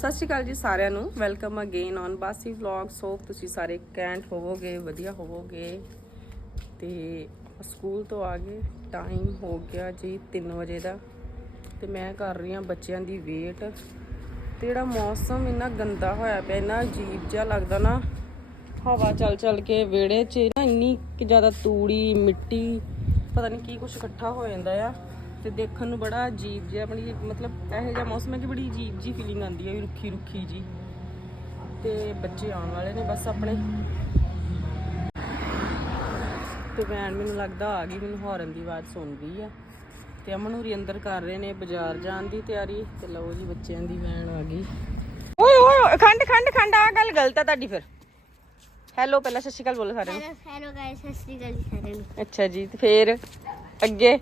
ਸਤਿ ਸ਼੍ਰੀ ਅਕਾਲ ਜੀ ਸਾਰਿਆਂ ਨੂੰ। Welcome again on Bassi vlogs hope ਤੁਸੀਂ ਸਾਰੇ ਕੈਂਟ ਹੋਵੋਗੇ, ਵਧੀਆ ਹੋਵੋਗੇ। ਤੇ ਸਕੂਲ ਤੋਂ ਆ ਗਏ। ਟਾਈਮ ਹੋ ਗਿਆ ਜੀ 3 ਵਜੇ ਦਾ। ਤੇ ਮੈਂ ਕਰ ਰਹੀ ਹਾਂ ਬੱਚਿਆਂ ਦੀ ਵੇਟ ਤੇ ਜਿਹੜਾ ਮੌਸਮ ਇੰਨਾ ਗੰਦਾ ਹੋਇਆ ਪਿਆ, ਇੰਨਾ ਅਜੀਬ ਜਿਹਾ ਲੱਗਦਾ ਨਾ, ਹਵਾ ਚੱਲ ਚੱਲ ਕੇ ਵਿਹੜੇ 'ਚ ਨਾ ਇੰਨੀ ਕਿ ਜ਼ਿਆਦਾ ਤੂੜੀ, ਮਿੱਟੀ, ਪਤਾ ਨਹੀਂ ਕੀ ਕੁਝ ਇਕੱਠਾ ਹੋ ਜਾਂਦਾ ਆ। ਤੇ ਦੇਖਣ ਨੂੰ ਬੜਾ ਅਜੀਬ ਜਿਹਾ ਬੜੀ ਮਤਲਬ ਇਹੋ ਜਿਹਾ ਮੌਸਮ ਹੈ ਕਿ ਬੜੀ ਅਜੀਬ ਜੀ ਫੀਲਿੰਗ ਆਉਂਦੀ ਹੈ ਰੁੱਖੀ ਰੁੱਖੀ ਜੀ ਤੇ ਬੱਚੇ ਆਉਣ ਵਾਲੇ ਨੇ ਬਸ ਆਪਣੇ। ਤੇ ਵੈਨ ਮੈਨੂੰ ਲੱਗਦਾ ਆ ਗਈ ਮੈਨੂੰ ਹੌਰਨ ਦੀ ਆਵਾਜ਼ ਸੁਣ ਗਈ ਆ। ਤੇ ਅਮਨ ਹੋਰੀ ਅੰਦਰ ਕਰ ਰਹੇ ਨੇ ਬਾਜ਼ਾਰ ਜਾਣ ਦੀ ਤਿਆਰੀ ਤੇ ਲਓ ਜੀ ਬੱਚਿਆਂ ਦੀ ਵੈਨ ਆ ਗਈ। ਓਏ ਓਏ ਖੰਡ ਖੰਡ ਖੰਡ ਆ ਗੱਲ ਗਲਤ ਆ ਤੁਹਾਡੀ ਫਿਰ। ਹੈਲੋ ਪਹਿਲਾਂ ਸਤਿ ਸ਼੍ਰੀ ਅਕਾਲ ਬੋਲੋ ਸਾਰਿਆਂ ਨੂੰ। ਹੈਲੋ ਹੈਲੋ ਗਾਇਸ ਸਤਿ ਸ਼੍ਰੀ ਅਕਾਲ ਜੀ ਸਾਰਿਆਂ ਨੂੰ। ਅੱਛਾ ਜੀ ਤੇ ਫੇਰ? ਅੱਗੇ।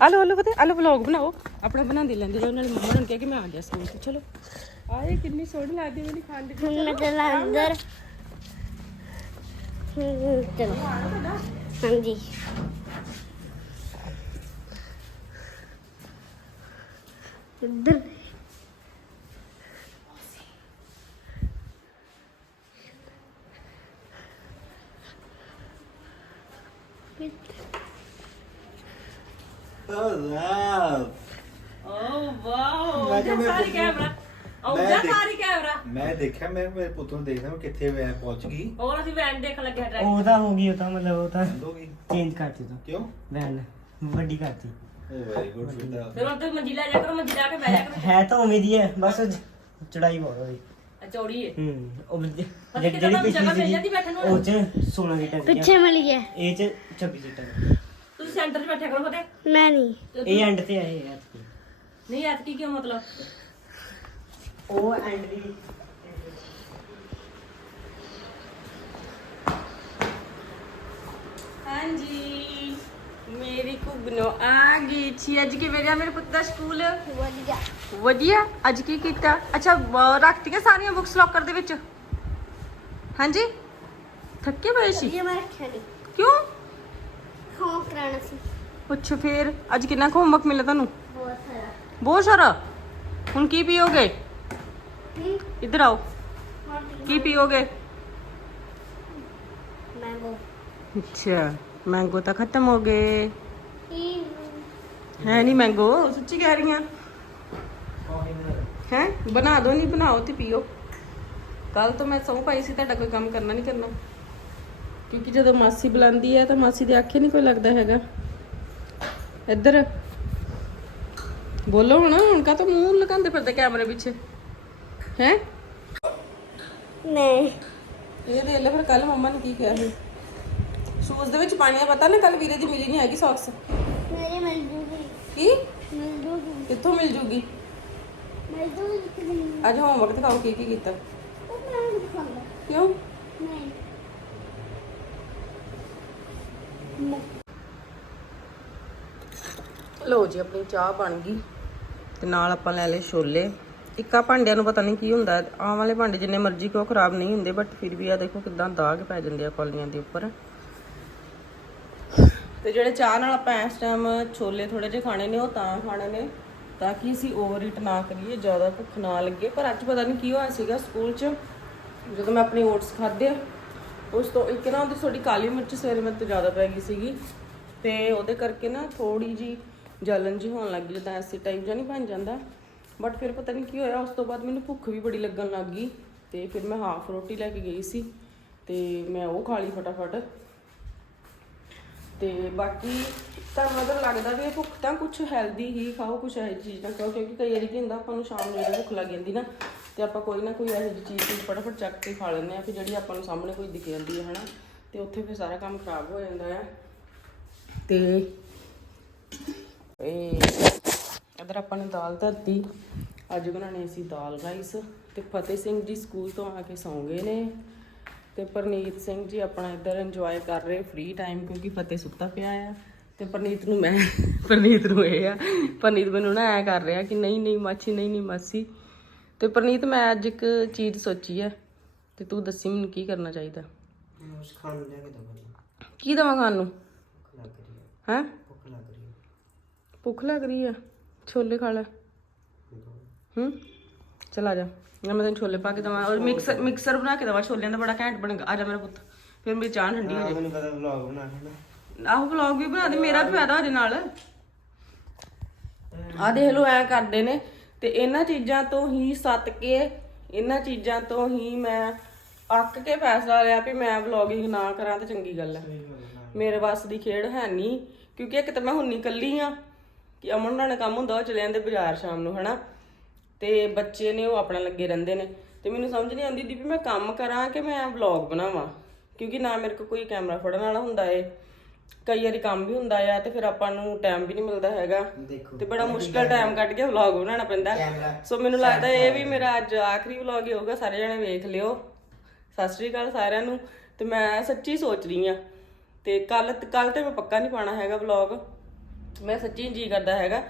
ਹਲੋ ਹਲੋ ਪਤਾ ਹਲੋ ਵਲੌਗ ਬਣਾਓ। ਆਪਣਾ ਬਣਾਉਂਦੇ ਲੈਂਦੇ ਜਾਓ ਨਾਲੇ ਮੰਮਾ ਨੂੰ ਕਿਹਾ ਕਿ ਮੈਂ ਆ ਗਿਆ ਸਕੂਲ ਤੋਂ। ਚਲੋ। ਆਏ ਕਿੰਨੀ ਸੋਹਣੀ ਲੱਗਦੀ ਮੇਰੀ ਖੰਡ ਹੁਣ ਮੈਂ ਚਲਾ ਅੰਦਰ। ਹਮ, ਚਲੋ। ਹਾਂਜੀ। ਇੱਧਰ Oh, love. ਓ ਵਾਓ ਮੈਂ ਕਿਹਾ ਮੈਂ ਸਾਰੀ ਪੁੱਛ- ਕੈਮਰਾ ਮੈਂ ਆਉਂਦਾ ਦੇਖ- ਸਾਰੀ ਕੈਮਰਾ ਮੈਂ ਦੇਖਿਆ ਮੈਂ ਮੇਰੇ ਪੁੱਤ ਨੂੰ ਦੇਖਦਾ ਮੈਂ ਕਿੱਥੇ ਵੈ ਪਹੁੰਚ ਗਈ। ਹੋਰ ਅਸੀਂ ਵੈਨ ਦੇਖਣ ਲੱਗੇ ਡਰਾਈਵ ਉਹ ਤਾਂ ਹੋ ਗਈ ਉਹ ਤਾਂ ਮਤਲਬ ਉਹ ਤਾਂ ਲੋਗੀ ਚੇਂਜ ਕਰਤੀ ਤਾਂ। ਕਿਉਂ? ਵੈਨ ਵੱਡੀ ਕਰਤੀ। ਓ ਵੈਰੀ ਗੁੱਡ ਫਿਰ ਤਾਂ ਫਿਰ ਉੱਥੇ ਮੰਜੀ ਲੈ ਜਾ ਕਰੋ ਮੰਜੀ ਲਾ ਕੇ ਬਹਿ ਜਾ ਕਰੋ। ਹੈ ਤਾਂ ਉਵੇਂ ਦੀ ਹੈ ਬਸ ਚੜਾਈ ਬਹੁਤ ਹੋਈ। ਆ ਚੌੜੀ ਏ। ਹੂੰ ਉਹ ਜਿਹੜੀ ਤੁਹਾਨੂੰ ਜਗ੍ਹਾ ਮਿਲ ਜਾਂਦੀ ਬੈਠਣ ਨੂੰ? ਉਹ ਚ 16 ਸੀਟਾਂ ਸੀਗੀਆਂ। ਪਿੱਛੇ ਮਿਲ ਗਿਆ ਇਹ ਚ 26 ਸੀਟਾਂ। ਤੁਸੀਂ ਸੈਂਟਰ 'ਚ ਬੈਠਿਆ ਕਰੋ ਫਤੇ ਮੈਂ ਨਹੀਂ। ਇਹ ਐਂਡ ਤੇ ਆਏ ਯਾਰ ਨਹੀਂ ਐਤਕੀ ਕਿਉਂ ਮਤਲਬ? ਉਹ ਐਂਡ ਦੀ ਹਾਂਜੀ ਮੇਰੀ ਕੁਗਨੋ ਆ ਗਈ ਛੀ ਅੱਜ ਕਿਵੇਂ ਗਿਆ ਮੇਰੇ ਪੁੱਤ ਦਾ ਸਕੂਲ? ਵਧੀਆ। ਵਧੀਆ? ਅੱਜ ਕੀ ਕੀਤਾ? ਅੱਛਾ ਬ- ਰੱਖਤੀਆਂ ਸਾਰੀਆਂ ਬੁੱਕਸ ਲੋਕਰ ਦੇ ਵਿੱਚ। ਹਾਂਜੀ? ਥੱਕੇ ਪਏ ਸੀ? ਇਹ ਮੈਂ ਰੱਖਿਆ ਨਹੀਂ ਸੀ। ਅੱਛਾ ਫੇਰ ਅੱਜ ਕਿੰਨਾ ਹੋਮਵਰਕ ਮਿਲਿਆ ਤੁਹਾਨੂੰ? ਬਹੁਤ ਸਾਰਾ। ਬਹੁਤ ਸਾਰਾ? ਹੁਣ ਕੀ ਪੀਓਗੇ? ਹਮ, ਇੱਧਰ ਆਓ। ਹੋਰ ਕੀ ਪੀਓਗੇ? ਮੈਂਗੋ ਅੱਛਾ ਮੈਂਗੋ ਤਾਂ ਖਤਮ ਹੋ ਗਏ। ਇਹ ਹੈ ਨਹੀਂ ਮੈਂਗੋ ਸੱਚੀ ਕਹਿ ਰਹੀ ਆ ਹੈ? ਬਣਾ ਦੋ ਨਹੀਂ ਬਣਾਓ ਤੇ ਪੀਓ। ਕੱਲ ਤੋਂ ਮੈਂ ਸੌਂ ਪਾਈ ਸੀ ਤੁਹਾਡਾ ਕੋਈ ਕੰਮ ਕਰਨਾ ਨਹੀਂ ਕਰਨਾ। ਕਿਉਂਕਿ ਜਦੋਂ ਮਾਸੀ ਬੁਲਾਉਂਦੀ ਹੈ ਤਾਂ ਮਾਸੀ ਦੇ ਆਖੇ ਨਹੀਂ ਕੋਈ ਲੱਗਦਾ ਹੈਗਾ। ਇੱਧਰ। ਬੋਲੋ ਹੁਣ ਹੁਣ ਕਾ ਤਾਂ ਮੂੰਹ ਲਗਾਉਂਦੇ ਫਿਰਦੇ ਕੈਮਰੇ ਪਿੱਛੇ? ਹੈ? ਨਹੀਂ। ਇਹ ਦੇ ਲੈ ਫਿਰ ਕੱਲ ਮੰਮਾ ਨੇ ਕੀ ਕਿਹਾ ਸੀ। ਸ਼ੂਜ਼ ਦੇ ਵਿੱਚ ਪਾਣੀ ਆ ਪਤਾ ਨਾ ਕੱਲ ਵੀਰੇ ਦੀ ਮਿਲੀ ਨਹੀਂ ਹੈਗੀ ਸੌਕਸ। ਮੇਰੇ ਮਿਲ ਜੂਗੀ। ਕੀ? ਮਿਲ ਜੂਗੀ। ਕਿੱਥੋਂ ਮਿਲ ਜੂਗੀ? ਮਿਲ ਜੂਗੀ ਅੱਜ ਹੋਮਵਰਕ ਦਿਖਾਓ ਕੀ ਕੀ ਕੀਤਾ। ਉਹ ਮੈਂ ਕਿਉਂ ਨਹੀਂ ਲਓ ਜੀ, ਆਪਣੀ ਚਾਹ ਬਣ ਗਈ। ਤੇ ਨਾਲ ਆਪਾਂ ਲੈ ਲਏ ਛੋਲੇ। ਇੱਕਾ ਭਾਂਡਿਆਂ ਨੂੰ ਪਤਾ ਨਹੀਂ ਕੀ ਹੁੰਦਾ ਹੈ। ਆਹ ਵਾਲੇ ਭਾਂਡੇ ਜਿੰਨੇ ਮਰਜ਼ੀ ਕਿਉਂ ਖਰਾਬ ਨਹੀਂ ਹੁੰਦੇ ਬਟ ਫਿਰ ਵੀ ਆ ਦੇਖੋ ਕਿਦਾਂ ਦਾਗ ਪੈ ਜਾਂਦੇ ਆ ਕੌਲੀਆਂ ਦੇ ਉੱਪਰ। ਤੇ ਜਿਹੜੇ ਚਾਹ ਨਾਲ ਆਪਾਂ ਇਸ ਟਾਈਮ ਛੋਲੇ ਥੋੜੇ ਜਿਹੇ ਖਾਣੇ ਨੇ, ਉਹ ਤਾਂ ਖਾਣੇ ਨੇ, ਤਾਂ ਕਿ ਅਸੀਂ ਓਵਰ ਈਟ ਨਾ ਕਰੀਏ, ਜ਼ਿਆਦਾ ਭੁੱਖ ਨਾ ਲੱਗੇ। ਪਰ ਅੱਜ ਪਤਾ ਨਹੀਂ ਕੀ ਹੋਇਆ ਸੀਗਾ ਸਕੂਲ 'ਚ, ਜਦੋਂ ਮੈਂ ਆਪਣੀ ਓਟਸ ਖਾਦੇ ਉਸ ਤੋਂ ਇੱਕ ਨਾ ਉਹਦੀ ਥੋੜੀ ਕਾਲੀ ਮਿਰਚ ਸਵੇਰੇ ਮੇਰੇ ਤੋਂ ਜ਼ਿਆਦਾ ਪੈ ਗਈ ਸੀਗੀ। ਤੇ ਉਹਦੇ ਕਰਕੇ ਨਾ ਥੋੜੀ ਜੀ ਜਲਨ ਜੀ ਹੋਣ ਲੱਗ ਗਈ ਜਿੱਦਾਂ ਐਸਿਡ ਟਾਈਪ ਜਿਹਾ ਨਹੀਂ ਬਣ ਜਾਂਦਾ। ਬਟ ਫਿਰ ਪਤਾ ਨਹੀਂ ਕੀ ਹੋਇਆ, ਉਸ ਤੋਂ ਬਾਅਦ ਮੈਨੂੰ ਭੁੱਖ ਵੀ ਬੜੀ ਲੱਗਣ ਲੱਗ ਗਈ ਤੇ ਫਿਰ ਮੈਂ ਹਾਫ ਰੋਟੀ ਲੈ ਕੇ ਗਈ ਸੀ ਤੇ ਮੈਂ ਉਹ ਖਾ ਲਈ ਫਟਾਫਟ। ਤੇ ਬਾਕੀ ਤੁਹਾਨੂੰ ਮਤਲਬ ਲੱਗਦਾ ਵੀ ਇਹ ਭੁੱਖ ਤਾਂ ਕੁਝ ਹੈਲਦੀ ਹੀ ਖਾਓ ਕੁਝ ਇਹੋ ਜਿਹੀ ਚੀਜ਼ ਨਾ ਖਾਓ, ਕਿਉਂਕਿ ਕਈ ਵਾਰੀ ਕੀ ਹੁੰਦਾ, ਆਪਾਂ ਨੂੰ ਸ਼ਾਮ ਨੂੰ ਜਦੋਂ ਭੁੱਖ ਲੱਗ ਜਾਂਦੀ ਨਾ, ਤੇ ਆਪਾਂ ਕੋਈ ਨਾ ਕੋਈ ਇਹੋ ਜਿਹੀ ਚੀਜ਼ ਚੀਜ਼ ਫਟਾਫਟ ਚੱਕ ਕੇ ਖਾ ਲੈਂਦੇ ਆ ਫਿਰ ਜਿਹੜੀ ਆਪਾਂ ਨੂੰ ਸਾਹਮਣੇ ਕੋਈ ਦਿਖ ਜਾਂਦੀ ਹੈ, ਹਨਾ। ਤੇ ਉੱਥੇ ਫਿਰ ਸਾਰਾ ਕੰਮ ਖਰਾਬ ਹੋ ਜਾਂਦਾ ਆ। ਤੇ ਇਹ ਇਧਰ ਆਪਾਂ ਨੇ ਦਾਲ ਧਰਤੀ ਅੱਜ ਬਣਾਣੇ ਸੀ ਦਾਲ ਰਾਈਸ ਤੇ ਫਤਿਹ ਸਿੰਘ ਜੀ ਸਕੂਲ ਤੋਂ ਆ ਕੇ ਸੌਂ ਗਏ ਨੇ ਤੇ ਪਰਨੀਤ ਸਿੰਘ ਜੀ ਆਪਣਾ ਇੱਧਰ ਇੰਜੋਏ ਕਰ ਰਹੇ ਫ੍ਰੀ ਟਾਈਮ ਕਿਉਂਕਿ ਫਤਿਹ ਸੁੱਤਾ ਪਿਆ ਆ। ਤੇ ਪਰਨੀਤ ਨੂੰ ਮੈਂ ਪਰਨੀਤ ਨੂੰ ਇਹ ਆ ਪਰਨੀਤ ਮੈਨੂੰ ਨਾ ਐ ਕਰ ਰਿਹਾ ਕਿ ਨਹੀਂ ਨਹੀਂ ਮਾਛੀ ਨਹੀਂ ਨਹੀਂ ਮਾਸੀ। ਤੇ ਪਰਨੀਤ ਮੈਂ ਅੱਜ ਇੱਕ ਚੀਜ਼ ਸੋਚੀ ਹੈ ਤੇ ਤੂੰ ਦੱਸੀ ਮੈਨੂੰ ਕੀ ਕਰਨਾ ਚਾਹੀਦਾ? ਉਸ ਖਾਣ ਨੂੰ ਲੈ ਕੇ ਦਵਾਂ ਕੀ ਦਵਾਂ ਖਾਣ ਨੂੰ? ਹੈ? ਭੁੱਖ ਲੱਗ ਰਹੀ ਆ ਛੋਲੇ ਖਾ ਲੈ। ਹੂੰ ਚਲ ਆ ਜਾ। ਮੈਂ ਤੈਨੂੰ ਛੋਲੇ ਪਾ ਕੇ ਦਵਾਂ ਔਰ ਮਿਕਸਰ ਮਿਕਸਰ ਬਣਾ ਕੇ ਦਵਾਂ ਛੋਲਿਆਂ ਦਾ ਬੜਾ ਘੈਂਟ ਬਣੇਗਾ ਆ ਜਾ ਮੇਰਾ ਪੁੱਤ ਫਿਰ ਮੇਰੀ ਚਾਹ ਠੰਡੀ ਹੋ ਹਾਂ ਮੈਨੂੰ ਪਤਾ ਵਲੌਗ ਹੈ ਨਾ ਆਹੋ ਵਲੌਗ ਵੀ ਬਣਾ ਦੇ ਮੇਰਾ ਵੀ ਫਾਇਦਾ ਉਹਦੇ ਨਾਲ। ਆ ਦੇਖ ਲਓ ਐ ਕਰਦੇ ਨੇ। ਤੇ ਇਹਨਾਂ ਚੀਜ਼ਾਂ ਤੋਂ ਹੀ ਸੱਤ ਕੇ ਇਹਨਾਂ ਚੀਜ਼ਾਂ ਤੋਂ ਹੀ ਮੈਂ ਅੱਕ ਕੇ ਫੈਸਲਾ ਲਿਆ ਵੀ ਮੈਂ ਵਲੌਗਿੰਗ ਨਾ ਕਰਾਂ ਤੇ ਚੰਗੀ ਗੱਲ ਹੈ। ਮੇਰੇ ਵੱਸ ਦੀ ਖੇਡ ਹੈ ਨਹੀਂ ਕਿਉਂਕਿ ਇੱਕ ਤਾਂ ਮੈਂ ਹੁਣ ਇਕੱਲੀ ਆ ਕਿ ਅਮਨ ਨਾਲ ਕੰਮ ਹੁੰਦਾ ਉਹ ਚਲੇ ਜਾਂਦੇ ਬਾਜ਼ਾਰ ਸ਼ਾਮ ਨੂੰ ਹਨਾ? ਤੇ ਬੱਚੇ ਨੇ ਉਹ ਆਪਣਾ ਲੱਗੇ ਰਹਿੰਦੇ ਨੇ। ਤੇ ਮੈਨੂੰ ਸਮਝ ਨਹੀਂ ਆਉਂਦੀ ਦੀ ਵੀ ਮੈਂ ਕੰਮ ਕਰਾਂ ਕਿ ਮੈਂ ਵਲੌਗ ਬਣਾਵਾਂ? ਕਿਉਂਕਿ ਨਾ ਮੇਰੇ ਕੋਲ ਕੋਈ ਕੈਮਰਾ ਫੜਨ ਵਾਲਾ ਹੁੰਦਾ ਏ। ਕਈ ਵਾਰੀ ਕੰਮ ਵੀ ਹੁੰਦਾ ਆ ਤੇ ਫਿਰ ਆਪਾਂ ਨੂੰ ਟਾਈਮ ਵੀ ਨਹੀਂ ਮਿਲਦਾ ਹੈਗਾ। ਦੇਖੋ ਤੇ ਬੜਾ ਮੁਸ਼ਕਲ ਟਾਈਮ ਕੱਢ ਕੇ ਵਲੌਗ ਬਣਾਉਣਾ ਪੈਂਦਾ। ਸੋ ਮੈਨੂੰ ਲੱਗਦਾ ਇਹ ਵੀ ਮੇਰਾ ਅੱਜ ਆਖਰੀ ਵਲੌਗ ਹੀ ਹੋਊਗਾ ਸਾਰੇ ਜਣੇ ਵੇਖ ਲਿਓ। ਸਤਿ ਸ੍ਰੀ ਅਕਾਲ ਸਾਰਿਆਂ ਨੂੰ। ਤੇ ਮੈਂ ਸੱਚੀ ਸੋਚ ਰਹੀ ਆ। ਤੇ ਕੱਲ ਕੱਲ ਤੇ ਮੈਂ ਪੱਕਾ ਨਹੀਂ ਪਾਣਾ ਹੈਗਾ ਵਲੌਗ ਮੈਂ ਸੱਚੀ ਜੀ ਕਰਦਾ ਹੈਗਾ।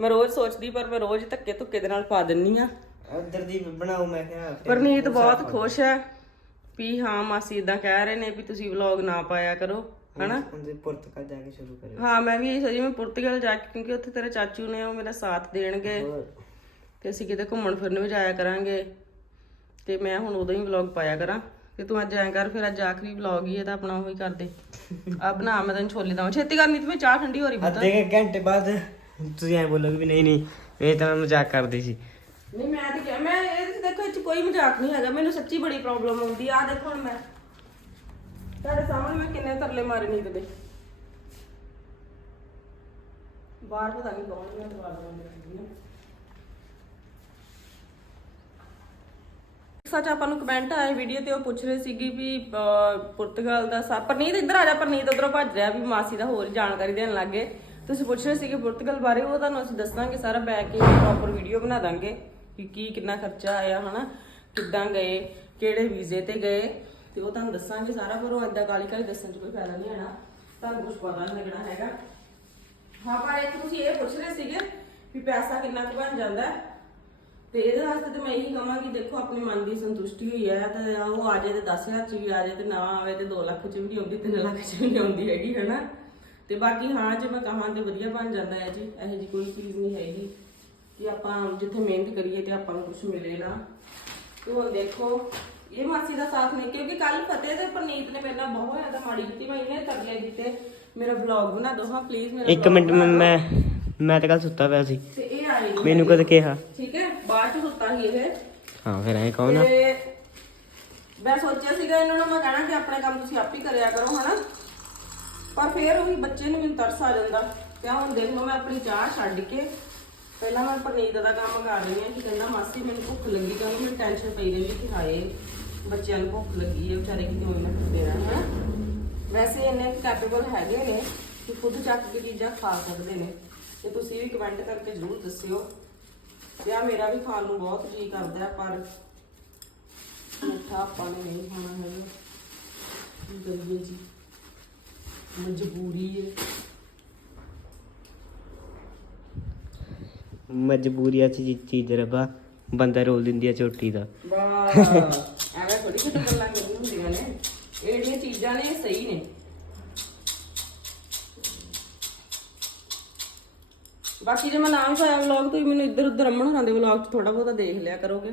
ਮੈਂ ਰੋਜ਼ ਸੋਚਦੀ ਪਰ ਮੈਂ ਰੋਜ਼ ਧੱਕੇ ਧੁੱਕੇ ਦੇ ਨਾਲ ਪਾ ਦਿੰਨੀ ਆ। ਉਧਰ ਦੀ ਬਣਾਉ ਮੈਂ ਕਿਹਾ ਪਰਨੀਤ ਬਹੁਤ ਖੁਸ਼ ਹੈ ਵੀ ਹਾਂ ਮਾਸੀ ਇਦਾਂ ਕਹਿ ਰਹੇ ਨੇ ਵੀ ਤੁਸੀਂ ਵਲੌਗ ਨਾ ਪਾਇਆ ਕਰੋ ਹਨਾ? ਉਹਦੇ ਪੁਰਤਗਾਲ ਜਾ ਕੇ ਸ਼ੁਰੂ ਕਰਿਓ। ਹਾਂ ਮੈਂ ਵੀ ਇਹ ਸੋਚੀ ਮੈਂ ਪੁਰਤਗਾਲ ਜਾ ਕੇ ਕਿਉਂਕਿ ਉੱਥੇ ਤੇਰੇ ਚਾਚੂ ਨੇ ਉਹ ਮੇਰਾ ਸਾਥ ਦੇਣਗੇ। ਤੇ ਅਸੀਂ ਕਿਤੇ ਘੁੰਮਣ ਫਿਰਨ ਵੀ ਜਾਇਆ ਕਰਾਂਗੇ। ਤੇ ਮੈਂ ਹੁਣ ਉਦੋਂ ਹੀ ਵਲੌਗ ਪਾਇਆ ਕਰਾਂ। ਤੇ ਤੂੰ ਅੱਜ ਐਂ ਕਰ ਫਿਰ ਅੱਜ ਆਖਰੀ ਵਲੌਗ ਹੀ ਹੈ ਤਾਂ ਆਪਣਾ ਉਹੀ ਕਰ ਦੇ ਆ ਬਣਾ ਮੈਂ ਤੈਨੂੰ ਛੋਲੇ ਦਵਾਂ। ਛੇਤੀ ਕਰਨੀ ਤੇ ਮੈਂ ਚਾਹ ਠੰਡੀ ਹੋ ਰਹੀ ਪੁੱਤ ਅੱਧੇ ਕੁ ਘੰਟੇ ਬਾਅਦ ਤੁਸੀਂ ਐ ਬੋਲੋਗੇ ਵੀ ਨਹੀਂ ਨਹੀਂ ਇਹ ਤਾਂ ਮੈਂ ਮਜ਼ਾਕ ਕਰਦੀ ਸੀ। ਨਹੀਂ ਮੈਂ ਤੇ ਕਿਹਾ ਮੈਂ ਇਹ ਤੇ ਦੇਖੋ ਇਹ ਚ ਕੋਈ ਮਜ਼ਾਕ ਨਹੀਂ ਹੈਗਾ। ਮੈਨੂੰ ਸੱਚੀ ਬੜੀ ਪ੍ਰੋਬਲਮ ਆਉਂਦੀ ਆ। ਆਹ ਦੇਖੋ ਹੁਣ ਮੈਂ। ਤੁਹਾਡੇ ਸਾਹਮਣੇ ਮੈਂ ਕਿੰਨੇ ਤਰਲੇ ਮਾਰੇ ਨੀਂਦ ਦੇ। ਬਾਹਰ ਪਤਾ ਨਹੀਂ ਕੌਣ ਹੈ ਦਵਾਰ ਦੇ ਸੱਚ ਆਪਾਂ ਨੂੰ ਕਮੈਂਟ ਆਏ ਵੀਡੀਓ ਤੇ ਉਹ ਪੁੱਛ ਰਹੇ ਸੀਗੀ ਵੀ ਅਹ, ਪੁਰਤਗਾਲ ਦਾ ਸਾ ਪਰਨੀਤ ਇੱਧਰ ਆ ਜਾ ਪਰਨੀਤ ਉਧਰੋਂ ਭੱਜ ਰਿਹਾ ਵੀ ਮਾਸੀ ਦਾ ਹੋਰ ਜਾਣਕਾਰੀ ਦੇਣ ਲੱਗੇ ਤੁਸੀਂ ਪੁੱਛ ਰਹੇ ਸੀਗੇ ਪੁਰਤਗਾਲ ਬਾਰੇ ਉਹ ਤੁਹਾਨੂੰ ਅਸੀਂ ਦੱਸਾਂਗੇ ਸਾਰਾ ਬੈਕ ਕੇ ਪ੍ਰੋਪਰ ਵੀਡੀਓ ਬਣਾ ਦਾਂਗੇ ਕਿ ਕੀ ਕਿੰਨਾ ਖਰਚਾ ਆਇਆ ਹਨਾ? ਕਿੱਦਾਂ ਗਏ ਕਿਹੜੇ ਵੀਜ਼ੇ ਤੇ ਗਏ ਤੇ ਉਹ ਤੁਹਾਨੂੰ ਦੱਸਾਂਗੇ ਸਾਰਾ ਪਰ ਉਹ ਏਦਾਂ ਕਾਲੀ ਕਾਲੀ ਦੱਸਣ 'ਚ ਕੋਈ ਫਾਇਦਾ ਨਹੀਂ ਆਣਾ ਤੁਹਾਨੂੰ ਕੁਝ ਪਤਾ ਨਹੀਂ ਲੱਗਣਾ ਹੈਗਾ। ਹਾਂ ਪਰ ਇੱਕ ਤੁਸੀਂ ਇਹ ਪੁੱਛ ਰਹੇ ਸੀਗੇ ਵੀ ਪੈਸਾ ਕਿੰਨਾ ਕੁ ਬਣ ਜਾਂਦਾ ਹੈ। ਤੇ ਇਹਦੇ ਵਾਸਤੇ ਤੇ ਮੈਂ ਇਹੀ ਕਹਾਂਗੀ ਦੇਖੋ ਆਪਣੀ ਮਨ ਦੀ ਸੰਤੁਸ਼ਟੀ ਹੋਈ ਹੈ ਤੇ ਉਹ ਆ ਜਾਏ ਤੇ 10000 ਚ ਵੀ ਆ ਜਾਏ ਤੇ ਨਾ ਆਵੇ ਤੇ 2 ਲੱਖ ਚ ਵੀ ਨਹੀਂ ਆਉਂਦੀ 3 ਲੱਖ ਚ ਵੀ ਨਹੀਂ ਆਉਂਦੀ ਹੈਗੀ ਹੈਨਾ? ਤੇ ਬਾਕੀ ਹਾਂ ਜੇ ਮੈਂ ਕਹਾਂ ਤੇ ਵਧੀਆ ਬਣ ਜਾਂਦਾ ਹੈ ਜੀ ਇਹੋ ਜੀ ਕੋਈ ਚੀਜ਼ ਨਹੀਂ ਹੈਗੀ ਕਿ ਆਪਾਂ ਜਿੱਥੇ ਮਿਹਨਤ ਕਰੀਏ ਤੇ ਆਪਾਂ ਨੂੰ ਕੁਝ ਮਿਲੇ ਨਾ। ਤੇ ਹੁਣ ਦੇਖੋ ਇਹ ਮਾਸੀ ਦਾ ਸਾਥ ਨਹੀਂ ਕਿਉਂਕਿ ਕੱਲ ਫਤਿਹ ਤੇ ਪਰਨੀਤ ਨੇ ਮੇਰੇ ਨਾਲ ਬਹੁਤ ਜ਼ਿਆਦਾ ਮਾੜੀ ਕੀਤੀ ਮੈਂ ਇਹਨੇ ਤਰਲੇ ਦਿੱਤੇ ਮੇਰਾ ਵਲੌਗ ਬਣਾ ਦੋ ਹਾਂ ਪਲੀਜ਼ ਮੇਰਾ ਇੱਕ ਮਿੰਟ। ਮੈਂ ਮੈਂ ਤਾਂ ਕੱਲ ਸੁੱਤਾ ਪਿਆ ਸੀ। ਤੇ ਨੀ ਮੈਨੂੰ। ਕਦ ਕਿਹਾ? ਠੀਕ ਹੈ ਬਾਅਦ ਚ ਸੁੱਤਾ ਸੀ ਇਹ। ਹਾਂ ਫਿਰ ਐ ਕਹੋ ਨਾ। ਤੇ ਮੈਂ ਸੋਚਿਆ ਸੀਗਾ ਇਹਨਾਂ ਨੂੰ ਮੈਂ ਕਹਿਣਾ ਕਿ ਆਪਣਾ ਕੰਮ ਤੁਸੀਂ ਆਪ ਹੀ ਕਰਿਆ ਕਰੋ ਹਨਾ। ਪਰ ਫਿਰ ਉਹੀ ਬੱਚੇ ਨੂੰ ਮੈਨੂੰ ਤਰਸ ਆ ਜਾਂਦਾ। ਤੇ ਹੁਣ ਦੇਖ ਮੈਂ ਆਪਣੀ ਚਾਹ ਛੱਡ ਕੇ ਪਹਿਲਾਂ ਮੈਂ ਪਰਨੀਤ ਦਾ ਕੰਮ ਕਰ ਰਹੀ ਹਾਂ ਕਿ ਕਹਿੰਦਾ ਮਾਸੀ ਮੈਨੂੰ ਭੁੱਖ ਲੱਗੀ ਕਿਉਂਕਿ ਮੈਨੂੰ ਟੈਨਸ਼ਨ ਪਈ ਰਹਿੰਦੀ ਕਿ ਹਾਏ ਬੱਚਿਆਂ ਨੂੰ ਭੁੱਖ ਲੱਗੀ ਹੈ ਵਿਚਾਰੇ ਕਿਤੇ ਹੋਈ ਨਾ ਰਹਿਣ ਹਨਾ। ਵੈਸੇ ਇੰਨੇ ਕੈਪੇਬਲ ਹੈਗੇ ਨੇ ਕਿ ਖੁਦ ਚੱਕ ਕੇ ਚੀਜ਼ਾਂ ਖਾ ਸਕਦੇ ਨੇ। ਤੇ ਤੁਸੀਂ ਵੀ ਕਮੈਂਟ ਕਰਕੇ ਜ਼ਰੂਰ ਦੱਸਿਓ। ਤੇ ਆ ਮੇਰਾ ਵੀ ਖਾਣ ਨੂੰ ਬਹੁਤ ਜੀ ਕਰਦਾ ਪਰ ਮਿੱਠਾ ਆਪਾਂ ਨੇ ਨਹੀਂ ਖਾਣਾ ਹੈਗਾ। ਕੀ ਕਰੀਏ ਜੀ ਮਜਬੂਰੀ ਹੈ। ਮਜਬੂਰੀਆਂ 'ਚ ਚੀਜ਼ ਰੱਬਾ ਬੰਦਾ ਰੋਲ ਦਿੰਦੀ ਆ ਝੋਟੀ ਦਾ। ਵਾਹ ਐਵੇਂ ਥੋੜੀ ਕਿਤੇ ਗੱਲਾਂ ਕਰਨੀਆਂ ਹੁੰਦੀਆਂ ਨੇ। ਇਹ ਜਿਹੜੀਆਂ ਚੀਜ਼ਾਂ ਨੇ ਸਹੀ ਨੇ। ਬਾਕੀ ਜੇ ਮੈਂ ਨਾਮ ਪਾਇਆ ਵਲੌਗ ਤੁਸੀਂ ਮੈਨੂੰ ਇੱਧਰ ਉੱਧਰ ਅਮਨ ਹੋਰਾਂ ਦੇ ਵਲੌਗ 'ਚ ਥੋੜਾ ਬਹੁਤਾ ਦੇਖ ਲਿਆ ਕਰੋਗੇ।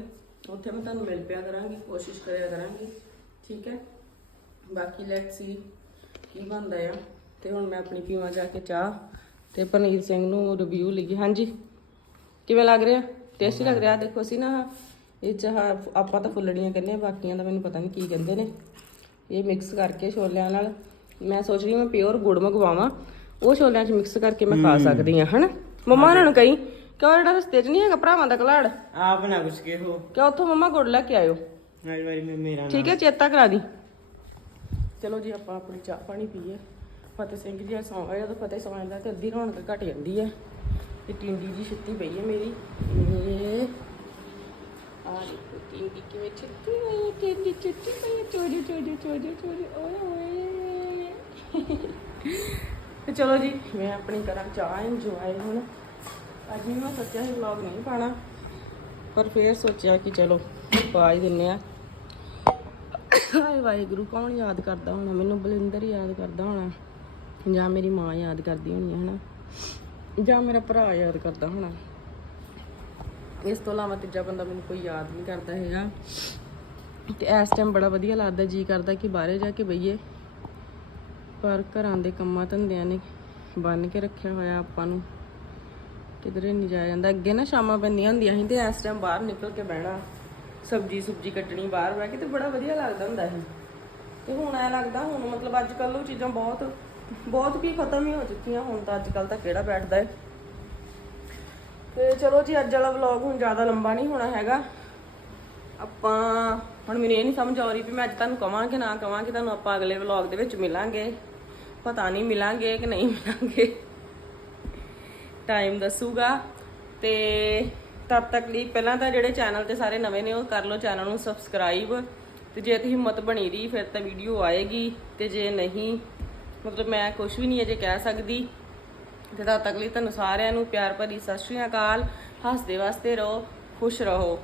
ਉੱਥੇ ਮੈਂ ਤੁਹਾਨੂੰ ਮਿਲ ਪਿਆ ਕਰਾਂਗੀ ਕੋਸ਼ਿਸ਼ ਕਰਿਆ ਕਰਾਂਗੀ। ਠੀਕ ਹੈ? ਬਾਕੀ ਲੈਟਸ ਸੀ ਕੀ ਬਣਦਾ ਆ। ਤੇ ਹੁਣ ਮੈਂ ਆਪਣੀ ਪੀਵਾਂ ਜਾ ਕੇ ਚਾਹ ਤੇ ਪਨੀਰ ਸਿੰਘ ਨੂੰ ਰਿਵਿਊ ਲਈ। ਹਾਂਜੀ। ਕਿਵੇਂ ਲੱਗ ਰਿਹਾ? ਟੇਸਟੀ ਲੱਗ ਰਿਹਾ? ਦੇਖੋ ਅਸੀਂ ਨਾ ਇਹ ਚ ਆਹ ਆਪਾਂ ਤਾਂ ਫੁੱਲੜੀਆਂ ਕਹਿੰਦੇ ਆ ਬਾਕੀਆਂ ਦਾ ਮੈਨੂੰ ਪਤਾ ਨਹੀਂ ਕੀ ਕਹਿੰਦੇ ਨੇ। ਇਹ ਮਿਕਸ ਕਰਕੇ ਛੋਲਿਆਂ ਨਾਲ। ਮੈਂ ਸੋਚ ਰਹੀ ਮੈਂ ਪਿਓਰ ਗੁੜ ਮੰਗਵਾਵਾਂ। ਉਹ ਛੋਲਿਆਂ 'ਚ ਮਿਕਸ ਕਰਕੇ ਮੈਂ ਖਾ ਸਕਦੀ ਹਾਂ ਹਨਾ? ਮੰਮਾ ਉਹਨਾਂ ਨੂੰ ਕਹੀ ਕਿ ਉਹ ਜਿਹੜਾ ਰਸਤੇ 'ਚ ਨਹੀਂ ਹੈਗਾ ਭਰਾਵਾਂ ਦਾ ਕਲਾੜ ਆਪ ਨਾ ਕੁਛ ਕੇ ਹੋ ਕਿ ਉੱਥੋਂ ਮੰਮਾ ਗੁੜ ਲੈ ਕੇ ਆਇਓ। ਨਾਲ ਵਾਰੀ ਮੈਂ ਮੇਰਾ ਠੀਕ ਹੈ ਚੇਤਾ ਕਰਾ ਦੀ। ਚਲੋ ਜੀ ਆਪਾਂ ਆਪਣੀ ਚਾਹ ਪਾਣੀ ਪੀਏ। ਫਤਿਹ ਸਿੰਘ ਜੀ ਸੌਂ ਗਏ ਜਦੋਂ ਫਤਿਹ ਸੌਂ ਜਾਂਦਾ ਤੇ ਅੱਧੀ ਰੌਣਕ ਘਟ ਜਾਂਦੀ ਹੈ। ਤੇ ਟਿੰਡੀ ਜੀ ਛਿੱਤੀ ਪਈ ਹੈ ਮੇਰੀ। ਇਹ ਆ ਦੇਖੋ ਟਿੰਡੀ ਕਿਵੇਂ ਛਿੱਤੀ ਹੋਈ ਹੈ ਟਿੰਡੀ ਛਿੱਤੀ ਪਈ ਹੈ। ਚੋਰੀ ਚੋਰੀ ਚੋਰੀ ਚੋਰੀ ਓਏ ਓਏ ਤੇ ਚਲੋ ਜੀ, ਮੈਂ ਆਪਣੀ ਕਰਾਂ ਚਾਹ ਇੰਜੋਏ ਹੁਣ। ਅੱਜ ਵੀ ਮੈਂ ਸੋਚਿਆ ਸੀ ਵਲੌਗ ਨਹੀਂ ਪਾਣਾ ਪਰ ਫੇਰ ਸੋਚਿਆ ਕਿ ਚਲੋ ਪਾ ਹੀ ਦਿੰਨੇ ਆ। ਹਾਏ ਵਾਹਿਗੁਰੂ, ਕੌਣ ਯਾਦ ਕਰਦਾ ਹੋਣਾ? ਮੈਨੂੰ ਬਲਿੰਦਰ ਯਾਦ ਕਰਦਾ ਹੋਣਾ, ਜਾਂ ਮੇਰੀ ਮਾਂ ਯਾਦ ਕਰਦੀ ਹੋਣੀ ਹੈ ਹਨਾ? ਜਾਂ ਮੇਰਾ ਭਰਾ ਯਾਦ ਕਰਦਾ ਹੋਣਾ। ਇਸ ਤੋਂ ਇਲਾਵਾ ਤੀਜਾ ਬੰਦਾ ਮੈਨੂੰ ਕੋਈ ਯਾਦ ਨਹੀਂ ਕਰਦਾ ਹੈਗਾ। ਤੇ ਇਸ ਟਾਈਮ ਬੜਾ ਵਧੀਆ ਲੱਗਦਾ, ਜੀ ਕਰਦਾ ਕਿ ਬਾਹਰੇ ਜਾ ਕੇ ਬਈਏ। ਪਰ ਘਰਾਂ ਦੇ ਕੰਮਾਂ ਧੰਦਿਆਂ ਨੇ ਬੰਨ ਕੇ ਰੱਖਿਆ ਹੋਇਆ ਆਪਾਂ ਨੂੰ। ਕਿਧਰੇ ਨਹੀਂ ਜਾਇਆ ਜਾਂਦਾ। ਅੱਗੇ ਨਾ ਸ਼ਾਮਾਂ ਪੈਂਦੀਆਂ ਹੁੰਦੀਆਂ ਸੀ ਤੇ ਇਸ ਟਾਈਮ ਬਾਹਰ ਨਿਕਲ ਕੇ ਬਹਿਣਾ, ਸਬਜੀ ਸੁਬਜੀ ਕੱਟਣੀ ਬਾਹਰ ਬਹਿ ਕੇ ਤੇ ਬੜਾ ਵਧੀਆ ਲੱਗਦਾ ਹੁੰਦਾ ਸੀ। ਤੇ ਹੁਣ ਐ ਲੱਗਦਾ, ਹੁਣ ਮਤਲਬ ਅੱਜ ਕੱਲ੍ਹ ਉਹ ਚੀਜ਼ਾਂ ਬਹੁਤ ਬਹੁਤ ਕੀ ਖਤਮ ਹੀ ਹੋ ਚੁੱਕੀਆਂ। ਹੁਣ ਤਾਂ ਅੱਜ ਕੱਲ੍ਹ ਤਾਂ ਕਿਹੜਾ ਬੈਠਦਾ ਹੈ ਤੇ ਚਲੋ ਜੀ, ਅੱਜ ਵਾਲਾ ਵਲੌਗ ਹੁਣ ਜ਼ਿਆਦਾ ਲੰਬਾ ਨਹੀਂ ਹੋਣਾ ਹੈਗਾ। ਆਪਾਂ, ਹੁਣ ਮੈਨੂੰ ਇਹ ਨਹੀਂ ਸਮਝ ਆ ਰਹੀ ਵੀ ਮੈਂ ਅੱਜ ਤੁਹਾਨੂੰ ਕਵਾਂ ਕਿ ਨਾ ਕਵਾਂ ਕਿ ਤੁਹਾਨੂੰ ਆਪਾਂ ਅਗਲੇ ਵਲੌਗ ਦੇ ਵਿੱਚ ਮਿਲਾਂਗੇ। ਪਤਾ ਨਹੀਂ ਮਿਲਾਂਗੇ ਕਿ ਨਹੀਂ ਮਿਲਾਂਗੇ। ਟਾਈਮ ਦੱਸੂਗਾ। ਤੇ ਤਦ ਤੱਕ ਲਈ ਪਹਿਲਾਂ ਤਾਂ ਜਿਹੜੇ ਚੈਨਲ ਤੇ ਸਾਰੇ ਨਵੇਂ ਨੇ, ਉਹ ਕਰ ਲਓ ਚੈਨਲ ਨੂੰ ਸਬਸਕ੍ਰਾਈਬ ਤੇ ਜੇ ਤੁਸੀਂ ਹਿੰਮਤ ਬਣੀ ਰਹੀ, ਫਿਰ ਤਾਂ ਵੀਡੀਓ ਆਏਗੀ। ਤੇ ਜੇ ਨਹੀਂ, ਮਤਲਬ ਮੈਂ ਕੁਝ ਵੀ ਨਹੀਂ ਅਜੇ ਕਹਿ ਸਕਦੀ। ਤੇ ਤਦ ਤੱਕ ਲਈ ਤੁਹਾਨੂੰ ਸਾਰਿਆਂ ਨੂੰ ਪਿਆਰ ਭਰੀ ਸਤਿ ਸ਼੍ਰੀ ਅਕਾਲ। ਹੱਸਦੇ ਵਾਸਤੇ ਰਹੋ, ਖੁਸ਼ ਰਹੋ।